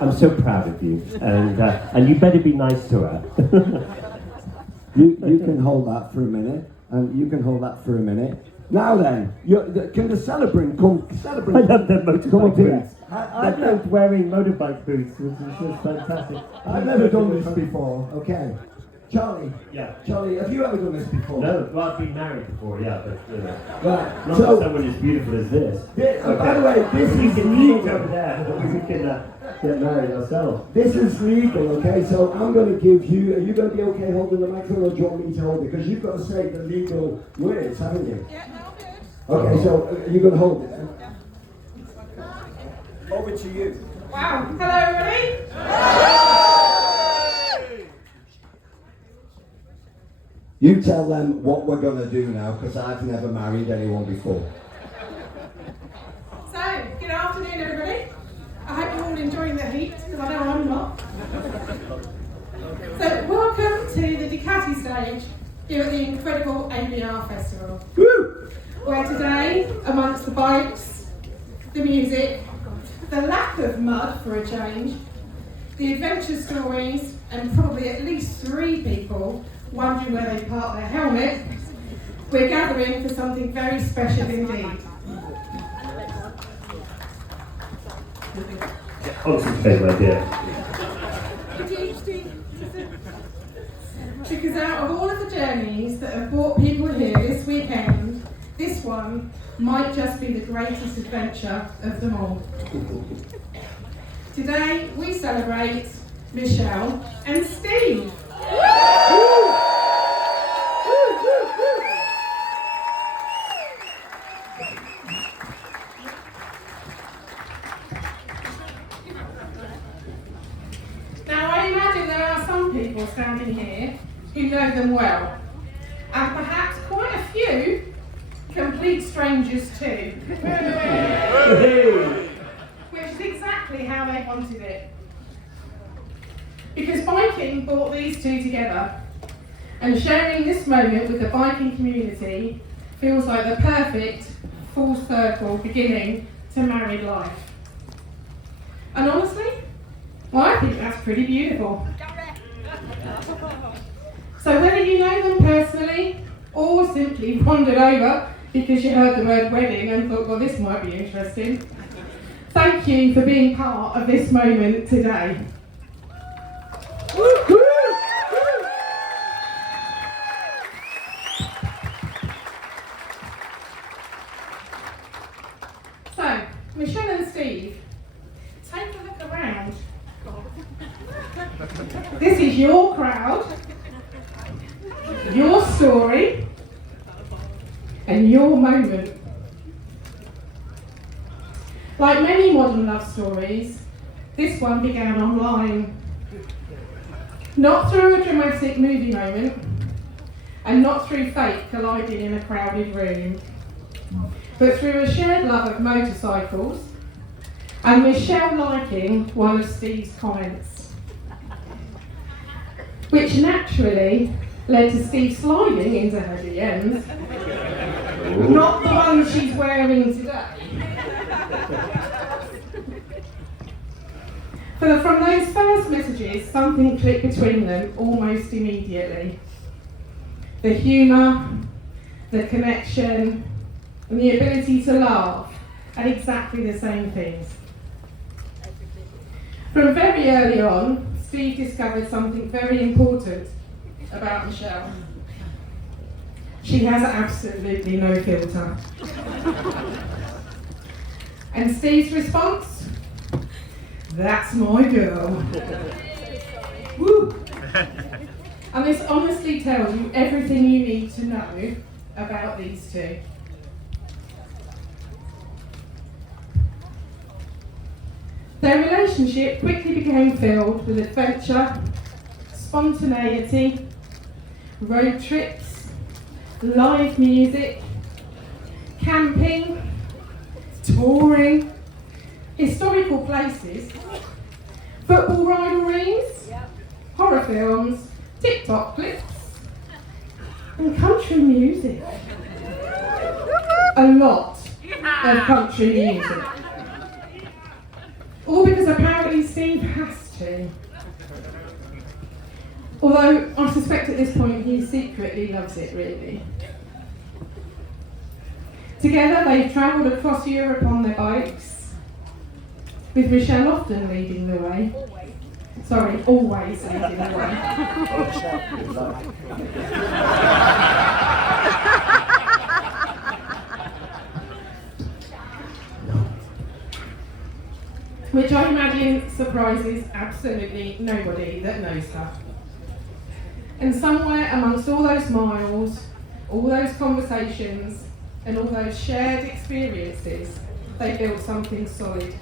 I'm so proud of you, and you better be nice to her. You can hold that for a minute, and you can hold that for a minute. Now then, can the celebrant come? I love their motorbike Come up here. boots. They're both wearing motorbike boots, which is just fantastic. I've never done this before. Okay, Charlie. Yeah. Charlie, have you ever done this before? No, well, I've been married before, yeah, but Right. not So, someone as beautiful as this. by the way, this We is can meet legal. over there, but we can get married ourselves. This is legal, okay? So I'm going to give you. Are you going to be okay holding the microphone, or do you want me to hold it? Because you've got to say the legal words, haven't you? Yeah, no, good. Okay, so you're going to hold it then? Over to you. Wow. Hello, everybody. You tell them what we're going to do now, because I've never married anyone before. So, good afternoon, everybody. I hope you're all enjoying the heat, because I know I'm not. So, welcome to the Ducati stage here at the incredible ABR Festival. Woo! Where today, amongst the bikes, the music, the lack of mud for a change, the adventure stories, and probably at least 3 people wondering where they park their helmet, we're gathering for something very special indeed. Honestly, same idea. Because out of all of the journeys that have brought people here this weekend, this one might just be the greatest adventure of them all. Today we celebrate Michelle and Steve. Now I imagine there are some people standing here who know them well, and perhaps quite a few complete strangers too. Which is exactly how they wanted it. Because biking brought these two together, and sharing this moment with the biking community feels like the perfect full circle beginning to married life. And honestly, well, I think that's pretty beautiful. So whether you know them personally or simply wandered over because you heard the word wedding and thought, well, this might be interesting, thank you for being part of this moment today. So, Michelle and Steve, take a look around. This is your crowd, your story, and your moment. Like many modern love stories, this one began online. Not through a dramatic movie moment, and not through fate colliding in a crowded room, but through a shared love of motorcycles, and Michelle liking one of Steve's comments, which naturally led to Steve sliding into her DMs, not the one she's wearing today. From those first messages, something clicked between them almost immediately. The humour, the connection, and the ability to laugh at exactly the same things. From very early on, Steve discovered something very important about Michelle. She has absolutely no filter. And Steve's response? That's my girl. Woo! And this honestly tells you everything you need to know about these two. Their relationship quickly became filled with adventure, spontaneity, road trips, live music, camping, touring, historical places, football rivalries, horror films, TikTok clips, and country music. A lot of country music. All because because apparently Steve has to. Although I suspect at this point he secretly loves it, really. Together they've travelled across Europe on their bikes, with Michelle often leading the way. Always leading the way. Which I imagine surprises absolutely nobody that knows her. And somewhere amongst all those miles, all those conversations, and all those shared experiences, they built something solid.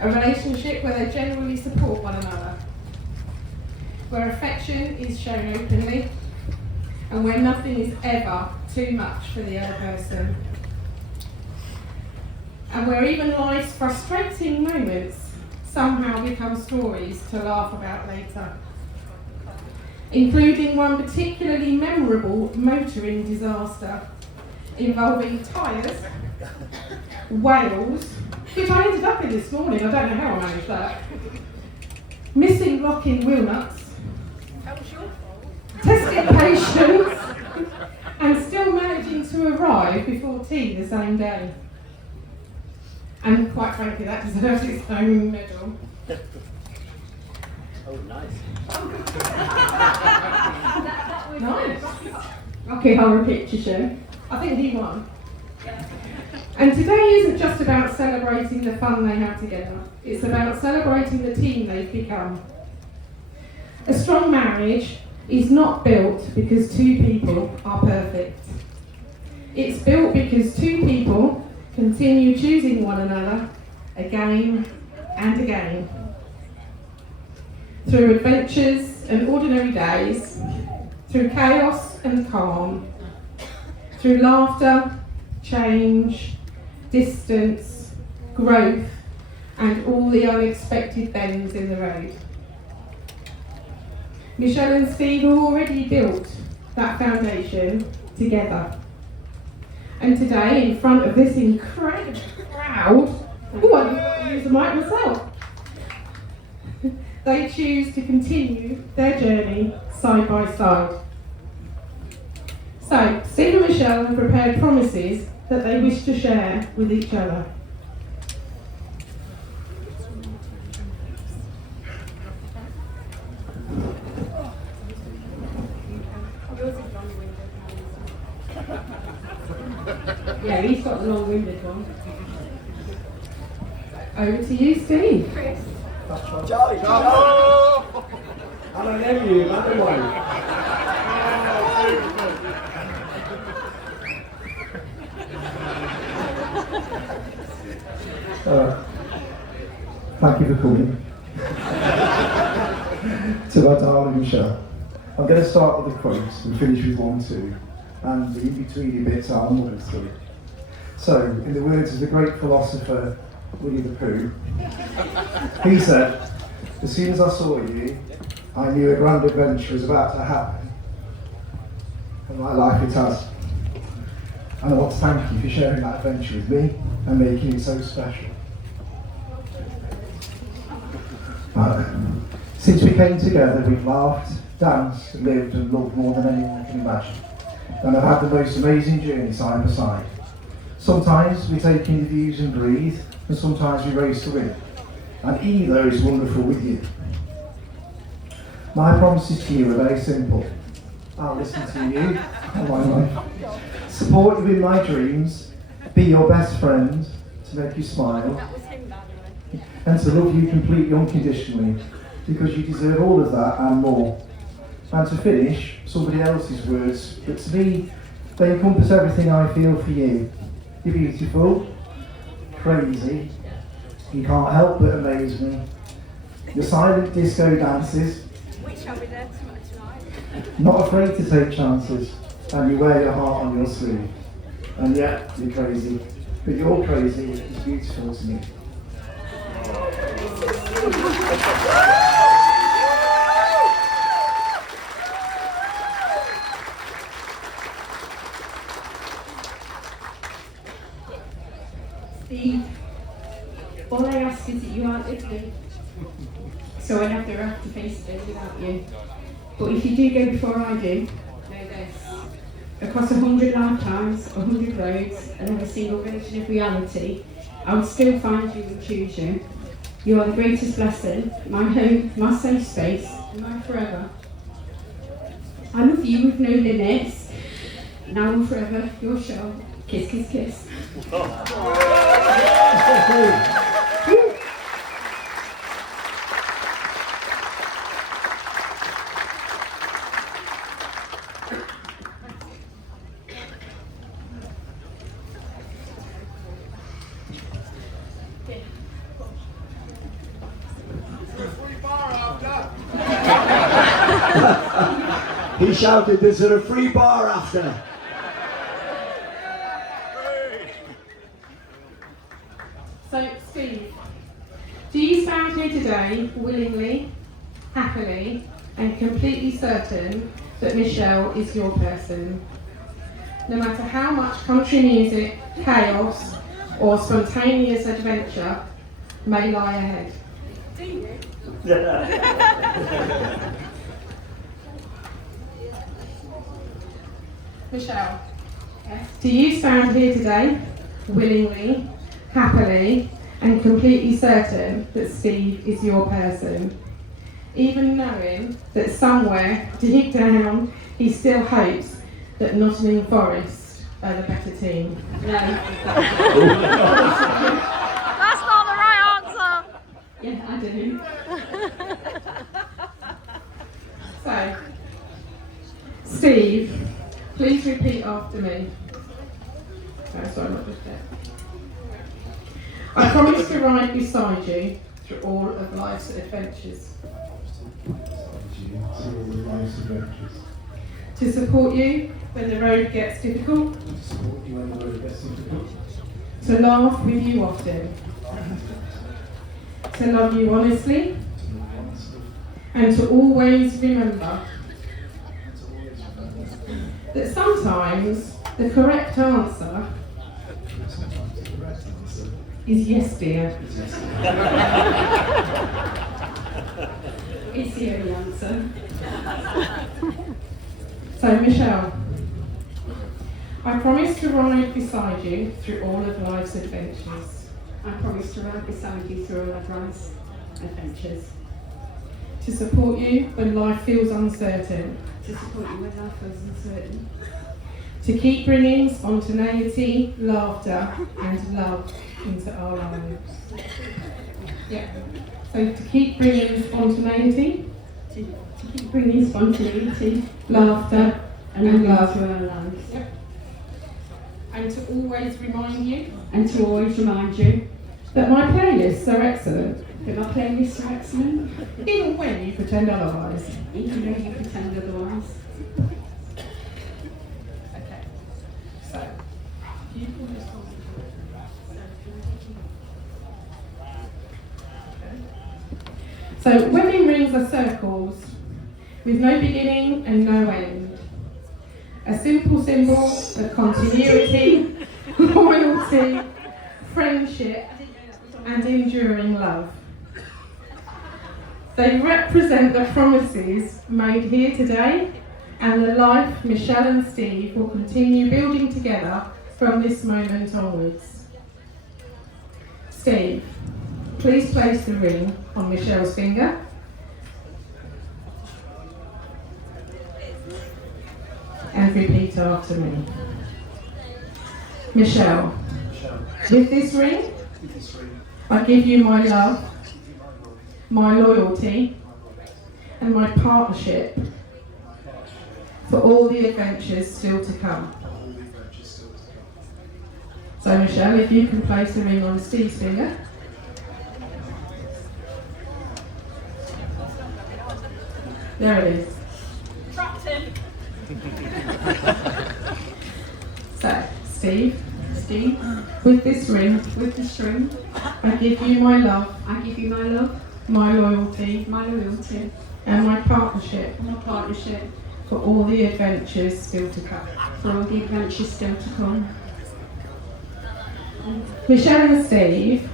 A relationship where they genuinely support one another, where affection is shown openly, and where nothing is ever too much for the other person. And where even life's frustrating moments somehow become stories to laugh about later. Including one particularly memorable motoring disaster involving tyres, Wales, which I ended up in this morning, I don't know how I managed that, missing locking wheel nuts, testing patience, and still managing to arrive before tea the same day. And quite frankly, that deserves its own medal. Oh, nice. Nice. Okay, Horror Picture Show. I think he won. And today isn't just about celebrating the fun they have together. It's about celebrating the team they've become. A strong marriage is not built because two people are perfect. It's built because two people continue choosing one another again and again. Through adventures and ordinary days, through chaos and calm, through laughter, change, distance, growth, and all the unexpected bends in the road. Michelle and Steve have already built that foundation together. And today, in front of this incredible crowd, I use the mic myself. They choose to continue their journey side by side. So, Steve and Michelle have prepared promises that they wish to share with each other. Yeah, he's got the long-winded one. Over to you, Steve. Charlie! And I know you, by the way. Thank you for coming. To my darling Michelle. I'm going to start with the quotes and finish with 1, 2, and the in-between bits I'll muddle through. So, in the words of the great philosopher Winnie the Pooh, he said, "As soon as I saw you, I knew a grand adventure was about to happen, and my life it has. And I want to thank you for sharing that adventure with me and making it so special. Since we came together, we've laughed, danced, lived and loved more than anyone can imagine. And I've had the most amazing journey side by side. Sometimes we take interviews and breathe, and sometimes we race to win. And either is wonderful with you. My promises to you are very simple. I'll listen to you and my life. Support you in my dreams, be your best friend, to make you smile, and to love you completely unconditionally, because you deserve all of that and more. And to finish, somebody else's words, but to me, they encompass everything I feel for you. You're beautiful, crazy, you can't help but amaze me. Your silent disco dances, Which I'll be there tonight. not afraid to take chances, and you wear your heart on your sleeve. And yet, you're crazy, but you're crazy is beautiful to me. Steve, ole badly. So I'd have to face it without you. But if you do go before I do, know this. Across 100 lifetimes, 100 roads, and every single version of reality, I will still find you and choose you. You are the greatest blessing, my home, my safe space, and my forever. I love you with no limits. Now and forever, your show. Kiss, kiss, kiss. He shouted, "Is there a free bar after?" So, Steve, do you stand here today willingly, happily, and completely certain that Michelle is your person? No matter how much country music, chaos, or spontaneous adventure may lie ahead. Do you? Michelle, Yes. do you stand here today willingly, happily, and completely certain that Steve is your person? Even knowing that somewhere deep down he still hopes that Nottingham Forest are the better team. No. That's not the right answer. Yeah, I do. So, Steve, please repeat after me. Oh, sorry, not just that. I promise to ride beside you through all of life's adventures. To support you when the road gets difficult. To laugh with you often. To love you honestly. And to always remember that sometimes the correct answer is yes, dear. It's the only answer. So, Michelle, I promise to ride beside you through all of life's adventures. I promise to ride beside you through all of life's adventures. To support you when life feels uncertain. To support you when life feels uncertain. To keep bringing spontaneity, laughter, and love into our lives. Yeah. So to keep bringing spontaneity, To keep bringing spontaneity laughter, and love. to our lives. And to always remind you And to always remind you that my playlists are excellent, that my playlists are excellent, even when you pretend otherwise. even though you pretend otherwise. Okay. So, you can just hold it. So, wedding rings are circles with no beginning and no end. A simple symbol of continuity, loyalty, friendship, and enduring love. They represent the promises made here today and the life Michelle and Steve will continue building together from this moment onwards. Steve, please place the ring on Michelle's finger. And repeat after me. Michelle, with this ring, I give you my love, my loyalty, and my partnership for all the adventures still to come. So Michelle, if you can place the ring on Steve's finger. There it is. So, Steve, with this ring, I give you my love, I give you my love, my loyalty, my loyalty, and my partnership my partnership for all the adventures still to come. for all the adventures still to come. Michelle and Steve,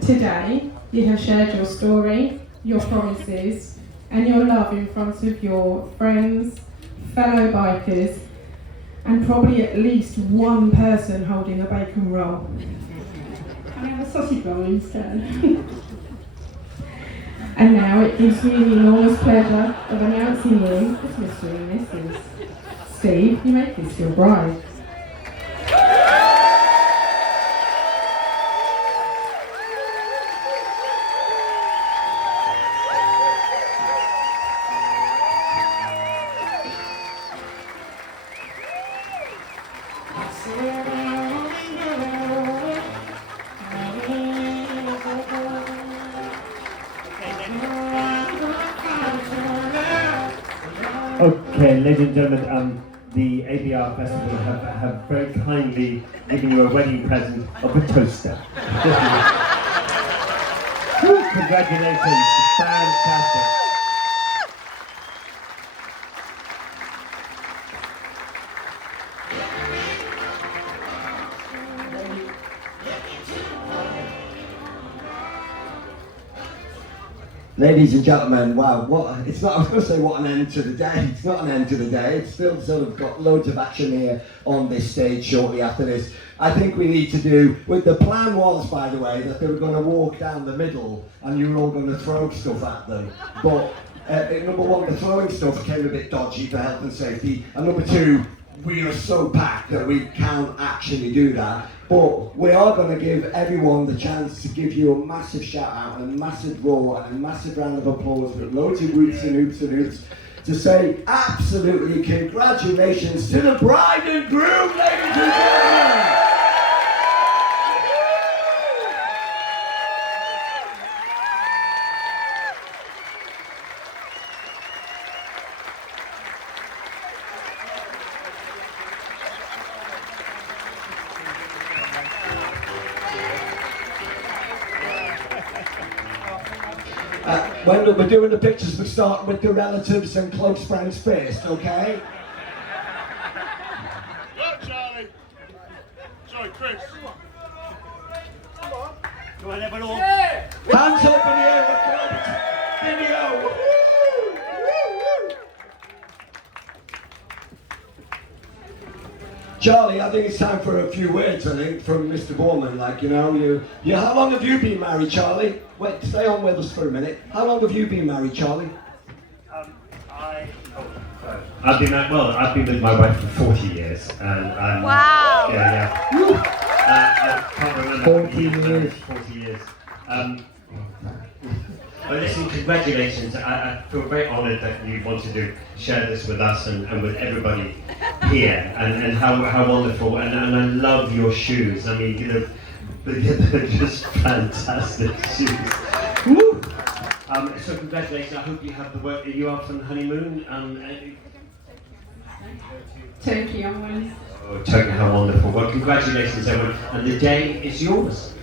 today You have shared your story, your promises, and your love in front of your friends, fellow bikers, and probably at least one person holding a bacon roll. Can I have a sausage roll instead? And now it gives me the enormous pleasure of announcing you as Mr. and Mrs. Steve, you make this your bride. Okay, ladies and gentlemen, the ABR Festival have very kindly given you a wedding present of a toaster. Woo, congratulations, fantastic. Ladies and gentlemen, wow, what, it's not, I was going to say what an end to the day, it's not an end to the day, it's still sort of got loads of action here on this stage shortly after this. I think we need to do, the plan was, by the way, that they were going to walk down the middle and you were all going to throw stuff at them, but number one, the throwing stuff came a bit dodgy for health and safety, and number two, we are so packed that we can't actually do that. But we are going to give everyone the chance to give you a massive shout out and a massive roar and a massive round of applause with loads of whoops and hoops and hoops to say absolutely congratulations to the bride and groom, ladies and gentlemen. When we're doing the pictures, we're starting with the relatives and close friends first, okay? Look, Charlie. Sorry, Chris. Come on, everyone. Hands up in the air, we're going video. Woo-hoo! Charlie, I think it's time for a few words, I think, from Mr. Borman. Like, you know, you how long have you been married, Charlie? Wait, stay on with us for a minute. How long have you been married, Charlie? I've been with my wife for 40 years, and Wow. yeah. I can't remember. 14 years. 40 years. But listen, congratulations. I feel very honoured that you wanted to share this with us and with everybody here, and how wonderful. And I love your shoes. I mean, you know, they're just fantastic shoes. Woo! So congratulations. I hope you have the work. Are you off on the honeymoon? Turkey on Wednesday. Oh, Turkey, how wonderful. Well, congratulations, everyone. And the day is yours.